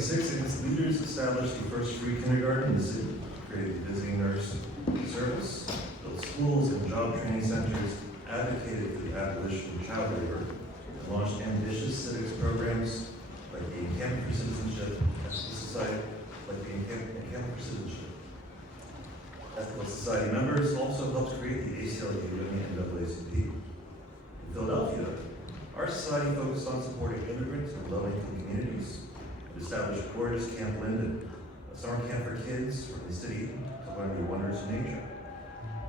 1976, and its leaders established the first free kindergarten in the city, created the visiting nurse service, built schools and job training centers, advocated for the abolition of child labor, and launched ambitious civics programs like the Encampment for Citizenship, Ethical Society, Ethical Society members also helped create the ACLU and the NAACP. In Philadelphia, our society focused on supporting immigrants and low-income communities. It established gorgeous Camp Linden, a summer camp for kids from the city to learn the wonders of nature.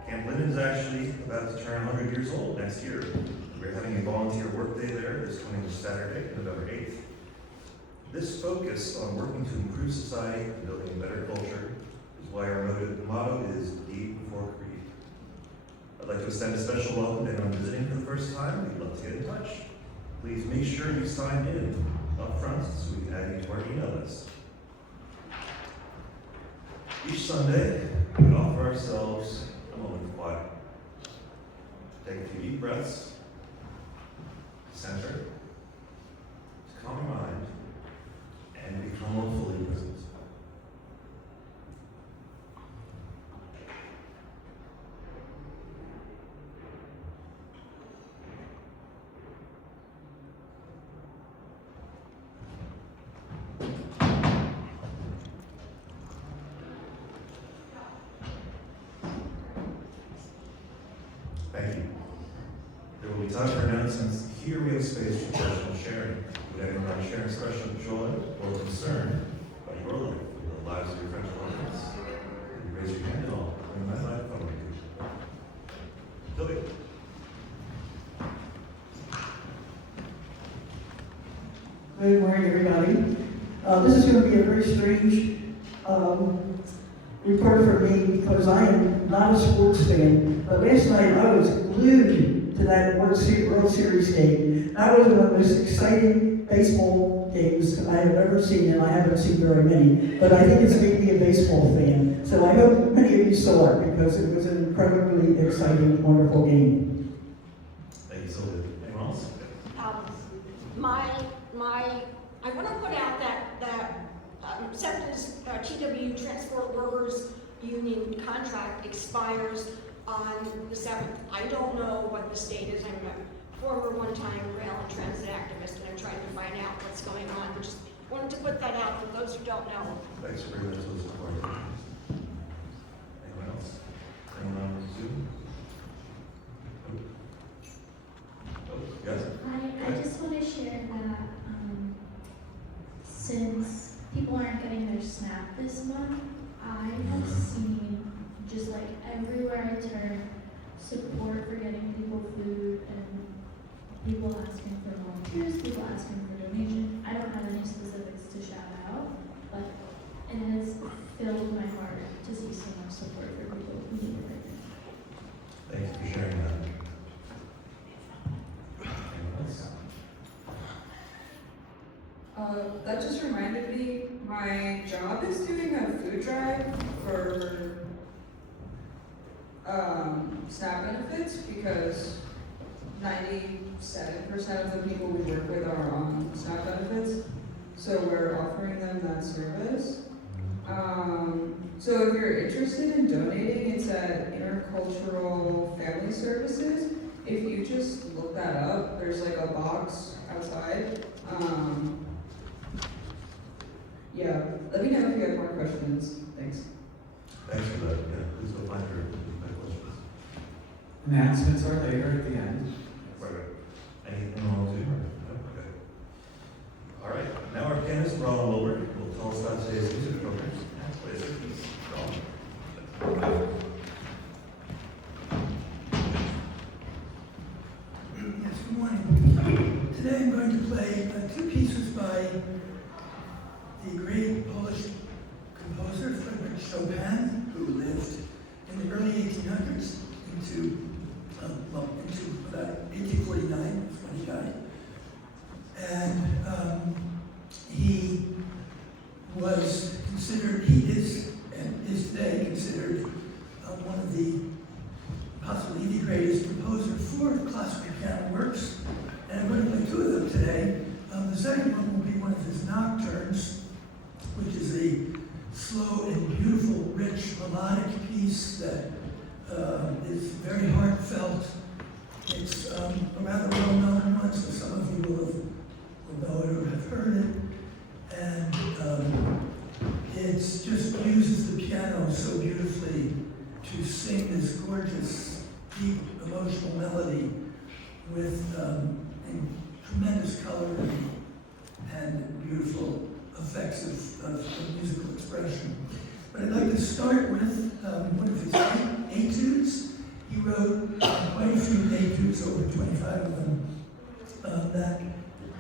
Camp Linden is actually about to turn 100 years old next year. We're having a volunteer work day there this coming Saturday, November 8th. This focus on working to improve society and building a better culture is why our motto is Deed Before Creed. I'd like to extend a special welcome to anyone visiting for the first time. We'd love to get in touch. Please make sure you sign in up front so we can add you to our email list. Each Sunday, we offer ourselves a moment of quiet. Take a few deep breaths, center, to calm your mind, and become more fully present. Thank you. There will be time for announcements. Here we have space for personal sharing. Would anyone like to share an expression of joy or concern about your life or the lives of your friends or loved ones? Can you raise your hand and I'll bring my microphone with you. Sylvia. Good morning, everybody. This is going to be a very strange report for me because I am not a sports fan. But last night I was glued to that World Series game. That was one of the most exciting baseball games I have ever seen, and I haven't seen very many. But I think it's made me a baseball fan. So I hope many of you saw it because it was an incredibly exciting, wonderful game. Thank you, Sylvia. Anyone else? I want to put out that Acceptance TW Transport Workers Union contract expires on the 7th. I don't know what the state is. I'm a former one-time rail and transit activist, and I'm trying to find out what's going on. Just wanted to put that out for those who don't know. Thanks for bringing that to us before. Anyone else? Anyone on Zoom? Oh, yes? I just want to share that since people aren't getting their SNAP this month, I have seen just like everywhere I turn, support for getting people food and people asking for volunteers, people asking for donation. I don't have any specifics to shout out, but it has filled my heart to see so much support for people who need it right now. Thank you for sharing that. Anyone else? That just reminded me, my job is doing a food drive for SNAP benefits because 97% of the people we work with are on SNAP benefits, so we're offering them that service. So if you're interested in donating, it's at Intercultural Family Services. If you just look that up, there's like a box outside. Yeah, let me know if you have more questions. Thanks. Thanks for that. Yeah, please go find her. Questions. Announcements are later at the end. Right. Anything on Zoom? Okay. All right. Now our pianist, Ron Wilbur, will tell us about today's music program. Please, Ron. Yes, good morning. Today I'm going to play two pieces by the great Polish composer Frederick Chopin, who lived in the early 1800s into about 1849 when he died. And he was considered, he is today considered one of the, possibly the greatest composer for classical piano works. And I'm going to play two of them today. The second one will be one of his nocturnes, piece that is very heartfelt. It's a rather well-known one, so some of you will know it or have heard it. And it just uses the piano so beautifully to sing this gorgeous, deep, emotional melody with tremendous color and beautiful effects of musical expression. But I'd like to start with one of his etudes. He wrote quite a few etudes, over 25 of them,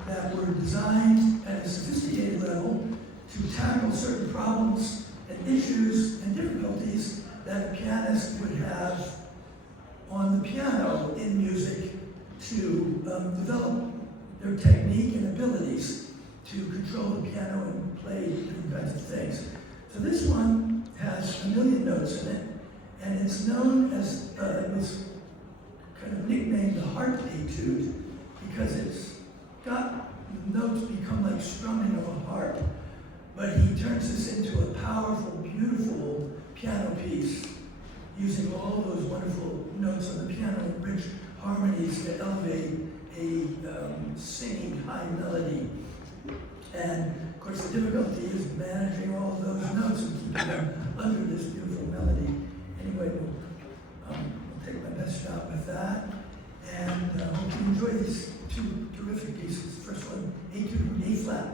that were designed at a sophisticated level to tackle certain problems and issues and difficulties that a pianist would have on the piano in music to develop their technique and abilities to control the piano and play different kinds of things. So this one has 1 million notes in it, and it's known as, it was kind of nicknamed the heart etude because it's got the notes become like strumming of a harp. But he turns this into a powerful, beautiful piano piece using all those wonderful notes on the piano and rich harmonies to elevate a singing high melody. And of course the difficulty is managing all of those notes and keeping them under this beautiful melody. Anyway, we'll take my best shot with that. And hope you enjoy these two terrific pieces. First one, etude in A flat.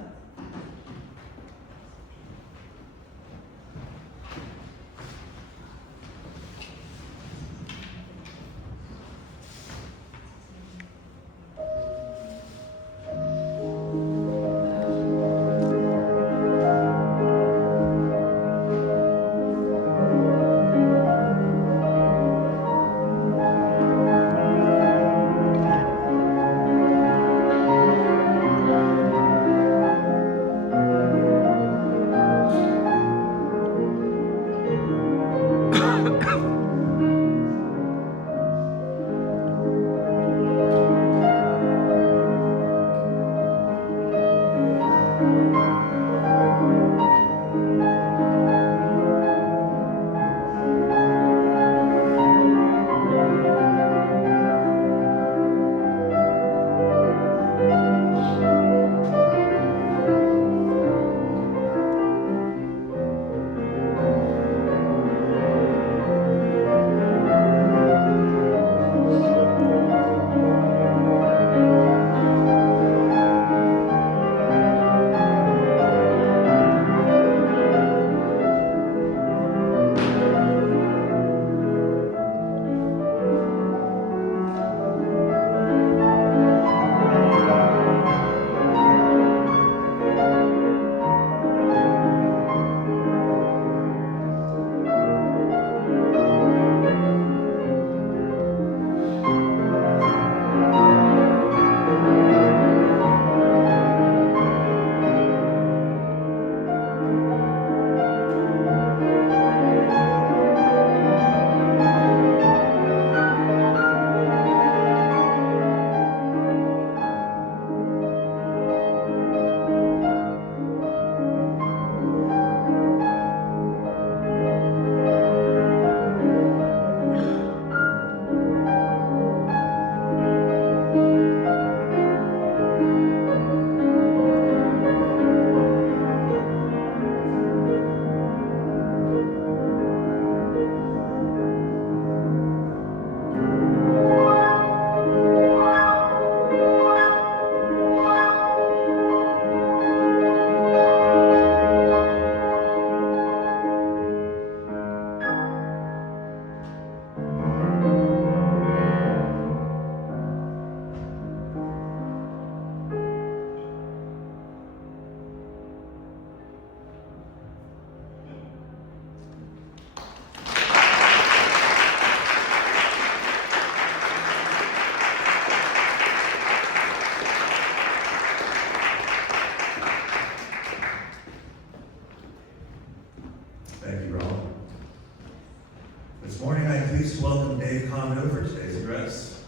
Please welcome David Condo for today's address.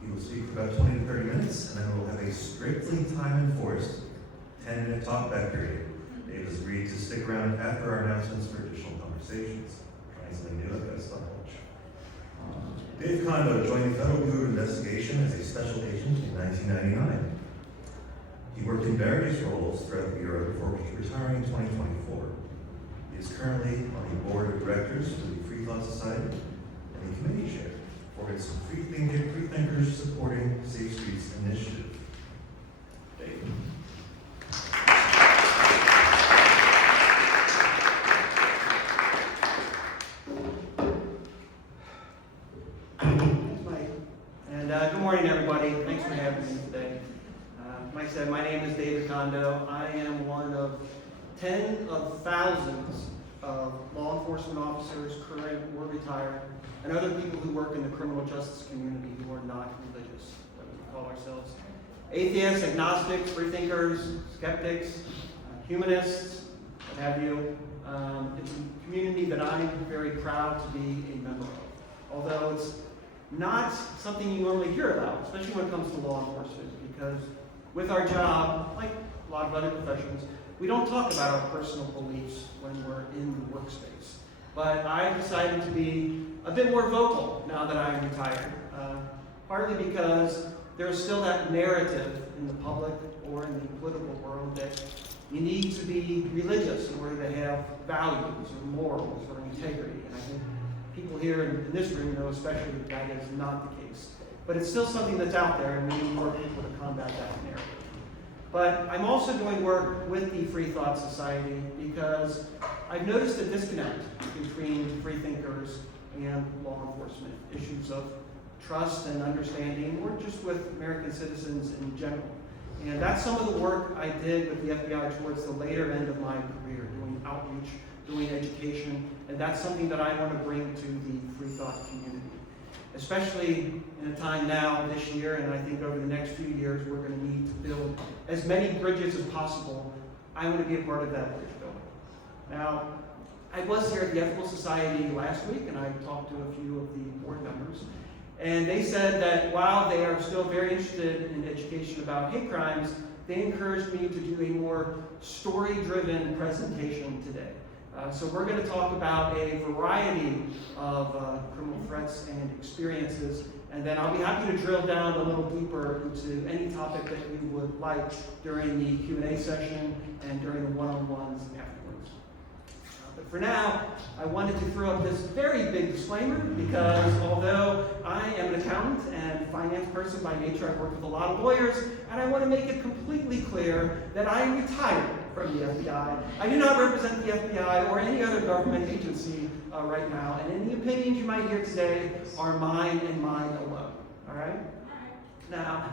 He will speak for about 20 to 30 minutes, and then we'll have a strictly time-enforced 10-minute talkback period. Dave has agreed to stick around after our announcements for additional conversations. Trying something new, I've got a stopwatch. David Condo joined the Federal Bureau of Investigation as a special agent in 1999. He worked in various roles throughout the Bureau before retiring in 2024. He is currently on the board of directors for the Freethought Society and the committee chair for its Freethinkers Supporting Safe Streets initiative. Dave. Thanks, Mike. And good morning, everybody. Thanks for having me today. Mike said, my name is David Condo. I am one of 10 of thousands of law enforcement officers, current or retired, and other people who work in the criminal justice community who are not religious. What we call ourselves atheists, agnostics, freethinkers, skeptics, humanists, what have you. It's a community that I'm very proud to be a member of. Although it's not something you normally hear about, especially when it comes to law enforcement, because with our job, like a lot of other professions, we don't talk about our personal beliefs when we're in the workspace. But I've decided to be a bit more vocal now that I'm retired, partly because there's still that narrative in the public or in the political world that you need to be religious in order to have values or morals or integrity. And I think people here in this room know especially that is not the case. But it's still something that's out there, and we need more people to combat that narrative. But I'm also doing work with the Freethought Society because I've noticed a disconnect between freethinkers and law enforcement, issues of trust and understanding, or just with American citizens in general. And that's some of the work I did with the FBI towards the later end of my career, doing outreach, doing education, and that's something that I want to bring to the Freethought community. Especially in a time now, this year, and I think over the next few years, we're going to need to build as many bridges as possible. I want to be a part of that bridge building. Now, I was here at the Ethical Society last week, and I talked to a few of the board members, and they said that while they are still very interested in education about hate crimes, they encouraged me to do a more story-driven presentation today. So we're going to talk about a variety of criminal threats and experiences, and then I'll be happy to drill down a little deeper into any topic that you would like during the Q&A session and during the one-on-ones afterwards. But for now, I wanted to throw up this very big disclaimer because although I am an accountant and finance person by nature, I work with a lot of lawyers, and I want to make it completely clear that I am retired from the FBI. I do not represent the FBI or any other government agency right now, and any opinions you might hear today are mine and mine alone. All right? Now,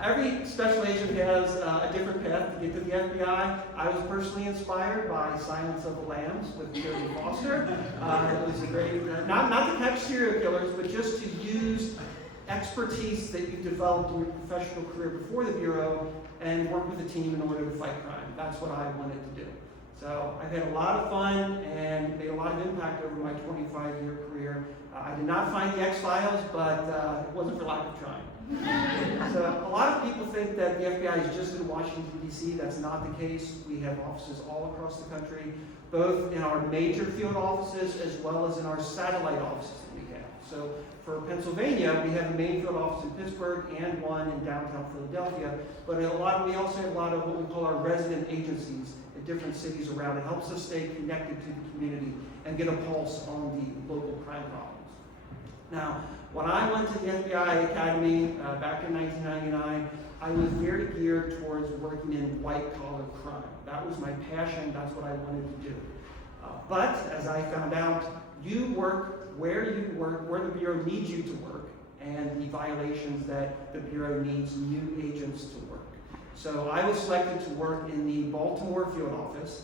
every special agent has a different path to get to the FBI. I was personally inspired by Silence of the Lambs with Jodie Foster. It was a great, not to catch serial killers, but just to use expertise that you've developed in your professional career before the Bureau and work with a team in order to fight crime. That's what I wanted to do. So I've had a lot of fun and made a lot of impact over my 25-year career. I did not find the X-Files, but it wasn't for lack of trying. So a lot of people think that the FBI is just in Washington, D.C. That's not the case. We have offices all across the country, both in our major field offices as well as in our satellite offices that we have. So for Pennsylvania, we have a main field office in Pittsburgh and one in downtown Philadelphia, but we also have a lot of what we call our resident agencies in different cities around. It helps us stay connected to the community and get a pulse on the local crime problems. Now, when I went to the FBI Academy back in 1999, I was very geared towards working in white-collar crime. That was my passion. That's what I wanted to do. But as I found out, you work where the Bureau needs you to work, and the violations that the Bureau needs new agents to work. So I was selected to work in the Baltimore field office.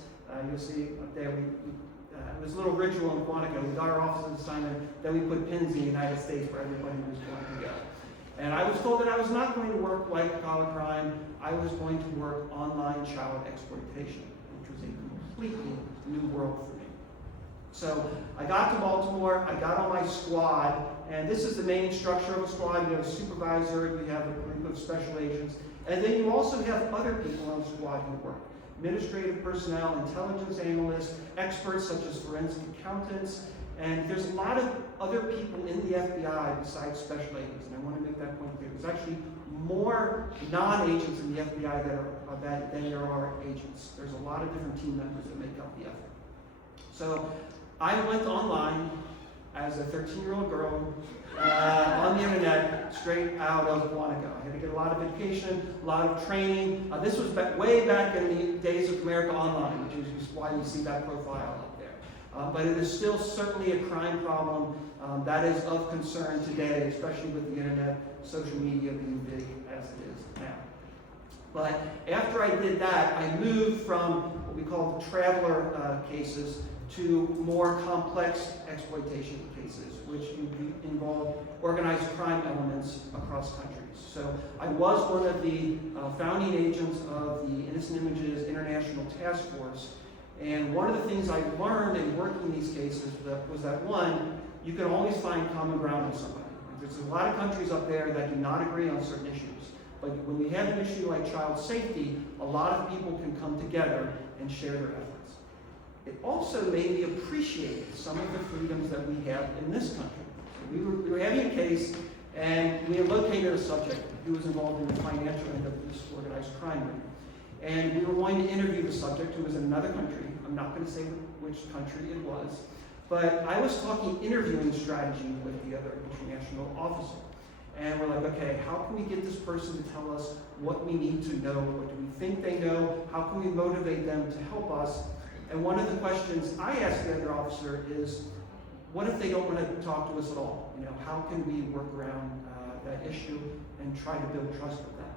You'll see up there, it was a little ritual in Quantico. We got our office assignment, then we put pins in the United States where everybody was going to go. And I was told that I was not going to work white-collar crime. I was going to work online child exploitation, which was a completely new world for me. So I got to Baltimore, I got on my squad, and this is the main structure of a squad. You have a supervisor, you have a group of special agents, and then you also have other people on the squad who work. administrative personnel, intelligence analysts, experts such as forensic accountants, and there's a lot of other people in the FBI besides special agents, and I want to make that point clear. There's actually more non-agents in the FBI than there are agents. There's a lot of different team members that make up the effort. So I went online as a 13-year-old girl on the internet straight out of Quantico. I had to get a lot of education, a lot of training. This was way back in the days of America Online, which is why you see that profile up there. But it is still certainly a crime problem that is of concern today, especially with the internet, social media being big as it is now. But after I did that, I moved from what we call traveler cases to more complex exploitation cases, which involve organized crime elements across countries. So I was one of the founding agents of the Innocent Images International Task Force, and one of the things I learned in working these cases was that one, you can always find common ground with somebody. There's a lot of countries up there that do not agree on certain issues, but when we have an issue like child safety, a lot of people can come together and share their efforts. It also made me appreciate some of the freedoms that we have in this country. So we were having a case, and we had located a subject who was involved in the financial end of this organized crime ring. And we were going to interview the subject who was in another country. I'm not going to say which country it was, but I was talking interviewing strategy with the other international officer. And we're like, okay, how can we get this person to tell us what we need to know? What do we think they know? How can we motivate them to help us? And one of the questions I asked the other officer is, what if they don't want to talk to us at all? You know, how can we work around that issue and try to build trust with them?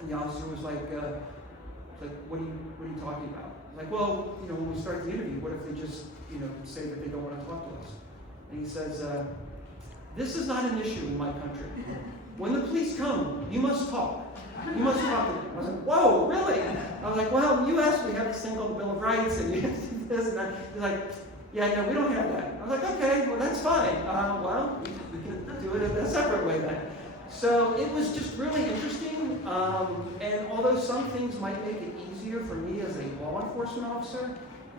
And the officer was like, what are you talking about? Like, well, you know, when we start the interview, what if they just, you know, say that they don't want to talk to us? And he says, this is not an issue in my country. When the police come, you must talk. You must talk to them. I was like, whoa, really? I was like, well, in the U.S. we have this thing called the Bill of Rights, and you have to do this and that. He's like, yeah, no, we don't have that. I was like, okay, well, that's fine. Well, we can do it in a separate way then. So it was just really interesting, and although some things might make it easier for me as a law enforcement officer,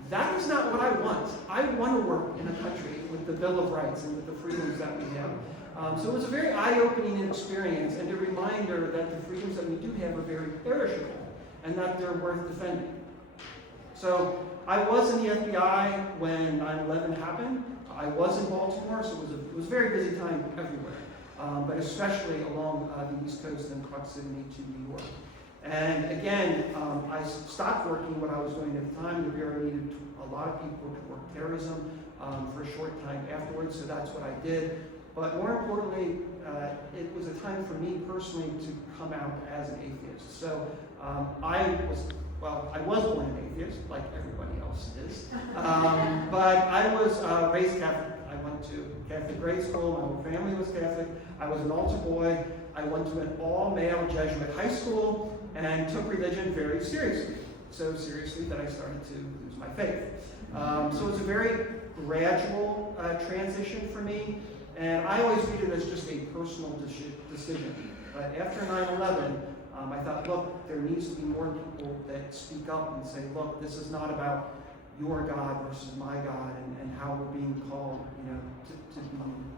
that is not what I want. I want to work in a country with the Bill of Rights and with the freedoms that we have. So it was a very eye-opening experience and a reminder that the freedoms that we do have are very perishable and that they're worth defending. So I was in the FBI when 9/11 happened. I was in Baltimore, so it was a very busy time everywhere, but especially along the East Coast and proximity to New York. And again, I stopped working what I was doing at the time. The Bureau needed a lot of people to work terrorism for a short time afterwards, so that's what I did. But more importantly, it was a time for me personally to come out as an atheist. So I was born an atheist, like everybody else is. But I was raised Catholic. I went to Catholic grade school. My whole family was Catholic. I was an altar boy. I went to an all-male Jesuit high school and took religion very seriously. So seriously that I started to lose my faith. So it was a very gradual transition for me. And I always viewed it as just a personal decision. But after 9/11, I thought, look, there needs to be more people that speak up and say, look, this is not about your God versus my God and how we're being called, you know,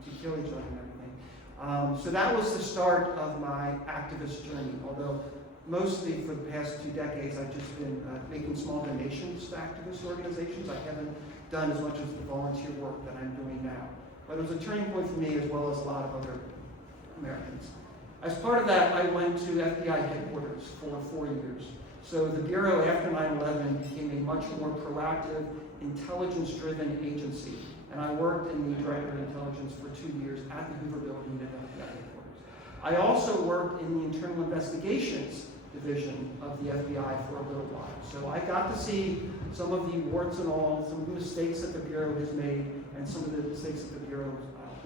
to kill each other and everything. So that was the start of my activist journey, although mostly for the past 2 decades I've just been making small donations to activist organizations. I haven't done as much of the volunteer work that I'm doing now. But it was a turning point for me as well as a lot of other Americans. As part of that, I went to FBI headquarters for 4 years. So the Bureau after 9/11 became a much more proactive, intelligence-driven agency. And I worked in the Director of Intelligence for 2 years at the Hoover Building at FBI headquarters. I also worked in the Internal Investigations Division of the FBI for a little while. So I got to see some of the warts and all, some of the mistakes that the Bureau has made, and some of the mistakes that the Bureau's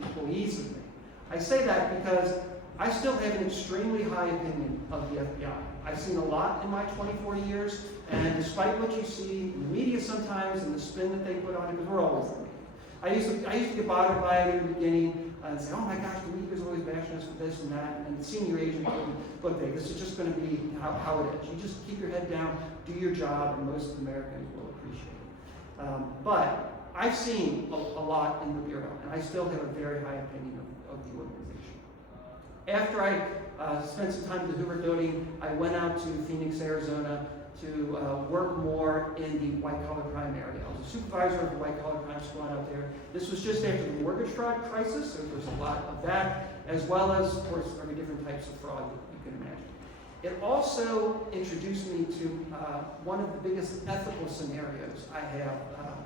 employees have made. I say that because I still have an extremely high opinion of the FBI. I've seen a lot in my 24 years, and despite what you see in the media sometimes and the spin that they put on it, because we're always in the media. I used to get bothered by it in the beginning and say, oh my gosh, the media's always bashing us for this and that. And the senior agent told me, look, Dave, this is just going to be how it is. You just keep your head down, do your job, and most Americans will appreciate it. But I've seen a lot in the Bureau, and I still have a very high opinion of the organization. After I spent some time in the Hoover Building, I went out to Phoenix, Arizona to work more in the white-collar crime area. I was a supervisor of the white-collar crime squad out there. This was just after the mortgage fraud crisis, so there was a lot of that, as well as, of course, very different types of fraud that you can imagine. It also introduced me to one of the biggest ethical scenarios I have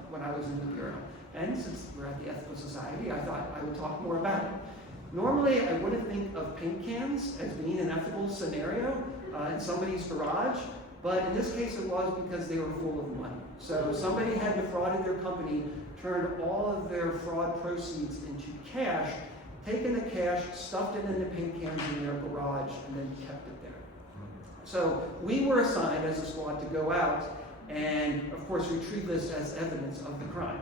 when I was in the Bureau. And since we're at the Ethical Society, I thought I would talk more about it. Normally, I wouldn't think of paint cans as being an ethical scenario in somebody's garage, but in this case it was because they were full of money. So somebody had defrauded their company, turned all of their fraud proceeds into cash, taken the cash, stuffed it into paint cans in their garage, and then kept it there. So we were assigned as a squad to go out and, of course, retrieve this as evidence of the crime.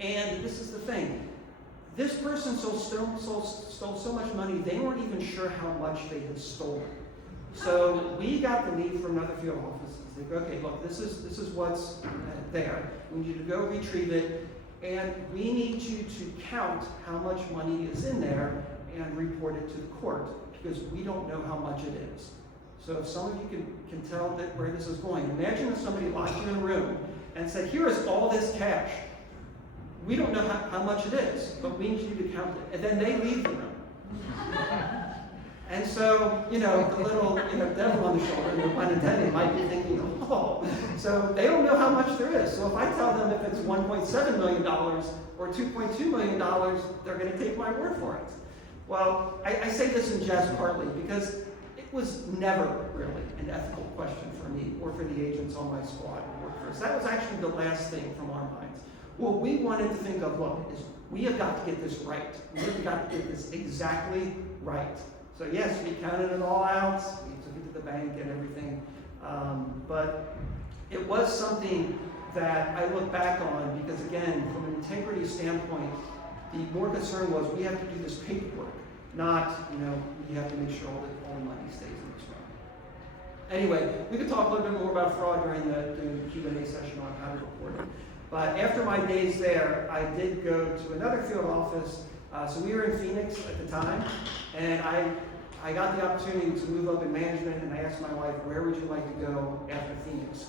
And this is the thing. This person stole so much money, they weren't even sure how much they had stolen. So we got the lead from another field offices. They go, okay, look, this is what's there. We need you to go retrieve it, and we need you to count how much money is in there and report it to the court, because we don't know how much it is. So if some of you can tell that where this is going, imagine if somebody locked you in a room and said, here is all this cash. We don't know how much it is, but we need you to count it. And then they leave the room. And so, the little devil on the shoulder, no pun intended, might be thinking, oh, so they don't know how much there is. So if I tell them if it's $1.7 million or $2.2 million, they're going to take my word for it. Well, I say this in jest partly because it was never really an ethical question for me or for the agents on my squad who worked for us. That was actually the last thing from our minds. What we wanted to think of, look, is we have got to get this right. We have got to get this exactly right. So yes, we counted it all out, we took it to the bank and everything, but it was something that I look back on because, again, from an integrity standpoint, the more concern was we have to do this paperwork, not, we have to make sure all the money stays in this room. Anyway, we could talk a little bit more about fraud during the Q&A session on how to report it. But after my days there, I did go to another field office. So we were in Phoenix at the time, and I got the opportunity to move up in management, and I asked my wife, where would you like to go after Phoenix?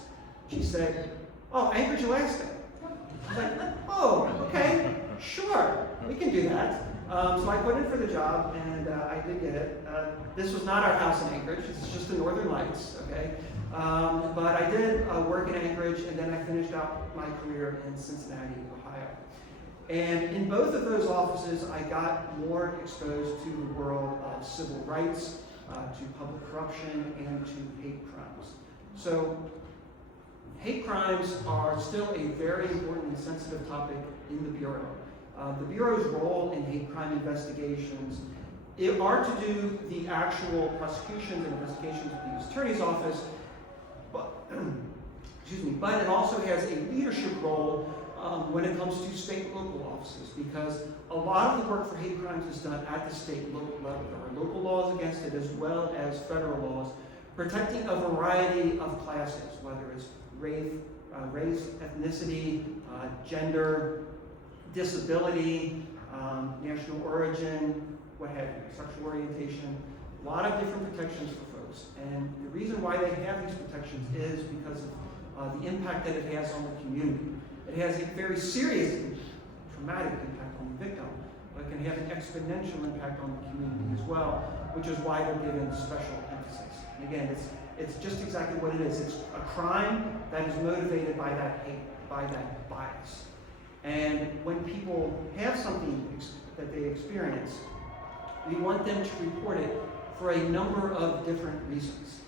She said, oh, Anchorage, Alaska. I was like, oh, okay, sure, we can do that. So I put in for the job, and I did get it. This was not our house in Anchorage, it's just the Northern Lights, okay? But I did work in Anchorage, and then I finished out my career in Cincinnati, Ohio. And in both of those offices, I got more exposed to the world of civil rights, to public corruption, and to hate crimes. So hate crimes are still a very important and sensitive topic in the Bureau. The Bureau's role in hate crime investigations are to do the actual prosecutions and investigations of the U.S. Attorney's Office, but, but it also has a leadership role when it comes to state and local offices, because a lot of the work for hate crimes is done at the state and local level. There are local laws against it as well as federal laws, protecting a variety of classes, whether it's race, ethnicity, gender, disability, national origin, what have you, sexual orientation, a lot of different protections for folks. And the reason why they have these protections is because of the impact that it has on the community. It has a very serious, traumatic impact on the victim, but it can have an exponential impact on the community as well, which is why they're given special emphasis. And again, it's just exactly what it is. It's a crime that is motivated by that hate, by that bias. And when people have something that they experience, we want them to report it for a number of different reasons.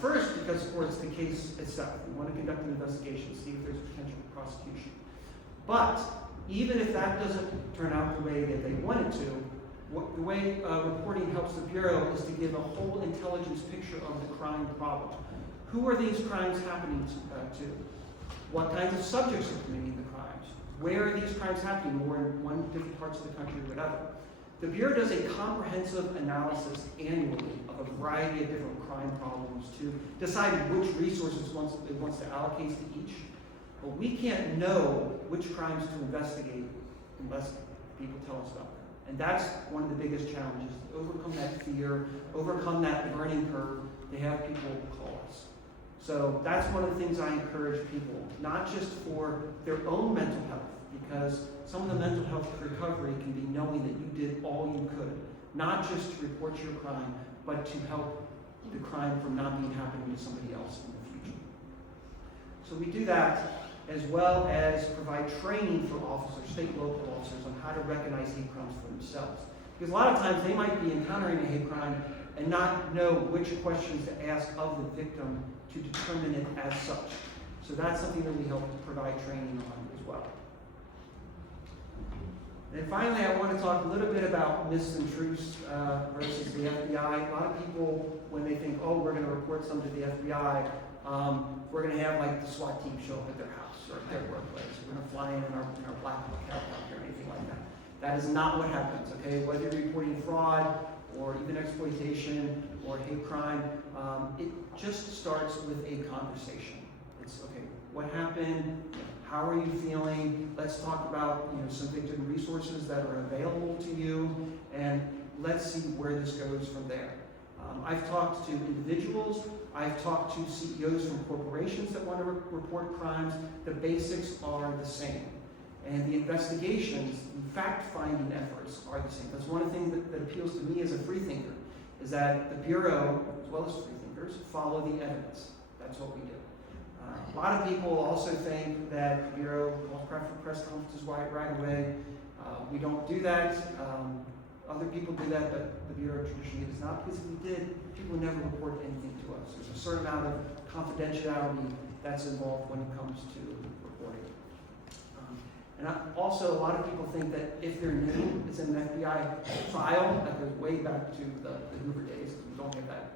First, because of course the case itself. We want to conduct an investigation, see if there's potential for prosecution. But even if that doesn't turn out the way that they want it to, the way reporting helps the Bureau is to give a whole intelligence picture of the crime problem. Who are these crimes happening to? What kinds of subjects are committing the crimes? Where are these crimes happening? More in different parts of the country or whatever. The Bureau does a comprehensive analysis annually of a variety of different crime problems to decide which resources it wants to allocate to each. But we can't know which crimes to investigate unless people tell us about them. And that's one of the biggest challenges, to overcome that fear, overcome that learning curve, to have people call us. So that's one of the things I encourage people, not just for their own mental health, because some of the mental health recovery can be knowing that you did all you could, not just to report your crime, but to help the crime from not being happening to somebody else in the future. So we do that, as well as provide training for officers, state and local officers, on how to recognize hate crimes for themselves. Because a lot of times they might be encountering a hate crime and not know which questions to ask of the victim to determine it as such. So that's something that we help provide training on as well. And finally, I want to talk a little bit about myths and truths versus the FBI. A lot of people, when they think, oh, we're going to report something to the FBI, we're going to have like the SWAT team show up at their house or at their workplace. We're going to fly in our black helicopter or anything like that. That is not what happens, okay? Whether you're reporting fraud or even exploitation or hate crime, it just starts with a conversation. It's, okay, what happened? How are you feeling? Let's talk about some victim resources that are available to you, and let's see where this goes from there. I've talked to individuals, I've talked to CEOs from corporations that want to report crimes. The basics are the same. And the investigations, the fact-finding efforts are the same. That's one of the things that appeals to me as a freethinker, is that the Bureau, as well as freethinkers, follow the evidence. That's what we do. A lot of people also think that the Bureau calls press conferences right away. We don't do that. Other people do that, but the Bureau traditionally does not, because if we did, people would never report anything to us. There's a certain amount of confidentiality that's involved when it comes to reporting. And also, a lot of people think that if their name is in an FBI file that goes way back to the Hoover days, because we don't have that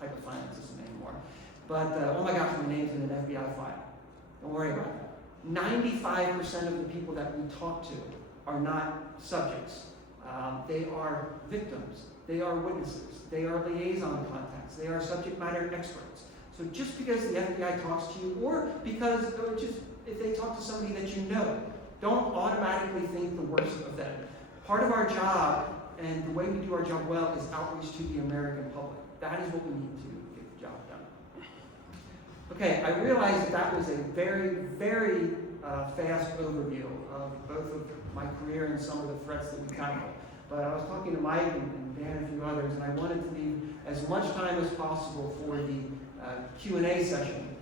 type of filing system anymore. But, oh my gosh, my name's in an FBI file. Don't worry about it. 95% of the people that we talk to are not subjects. They are victims. They are witnesses. They are liaison contacts. They are subject matter experts. So just because the FBI talks to you, or just if they talk to somebody that you know, don't automatically think the worst of them. Part of our job, and the way we do our job well, is outreach to the American public. That is what we need to get the job done. Okay, I realize that was a very, very fast overview of both of my career and some of the threats that we tackle. But I was talking to Mike and Dan and a few others, and I wanted to leave as much time as possible for the Q&A session,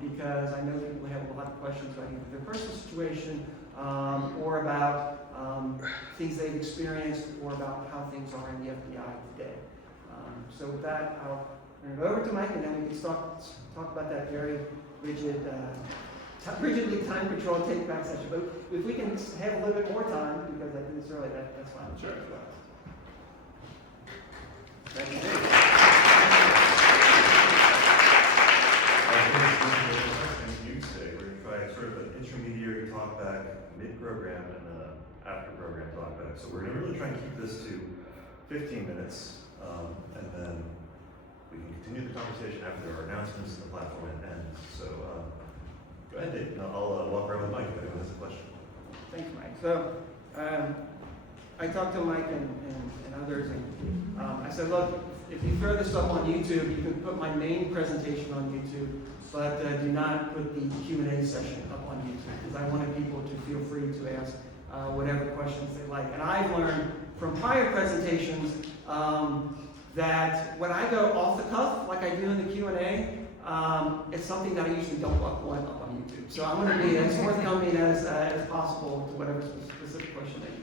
because I know people have a lot of questions about either their personal situation or about things they've experienced or about how things are in the FBI today. So with that, I'll turn it over to Mike, and then we can talk about that very rigidly time-controlled take-back session. But if we can have a little bit more time, because I think it's early, that's fine. Sure. Thank you, Dave. You say we're going to try sort of an intermediary talkback, mid-program, and an after-program talkback. So we're going to really try and keep this to 15 minutes, and then we can continue the conversation after there are announcements and the platform ends. So go ahead, Dave. I'll walk around with Mike if anyone has a question. Thanks, Mike. So I talked to Mike and others, and I said, look, if you throw this up on YouTube, you can put my main presentation on YouTube, but do not put the Q&A session up on YouTube, because I wanted people to feel free to ask whatever questions they like. And I've learned from prior presentations that when I go off the cuff, like I do in the Q&A, it's something that I usually don't want up on YouTube. So I'm going to be as forthcoming as possible to whatever specific question that you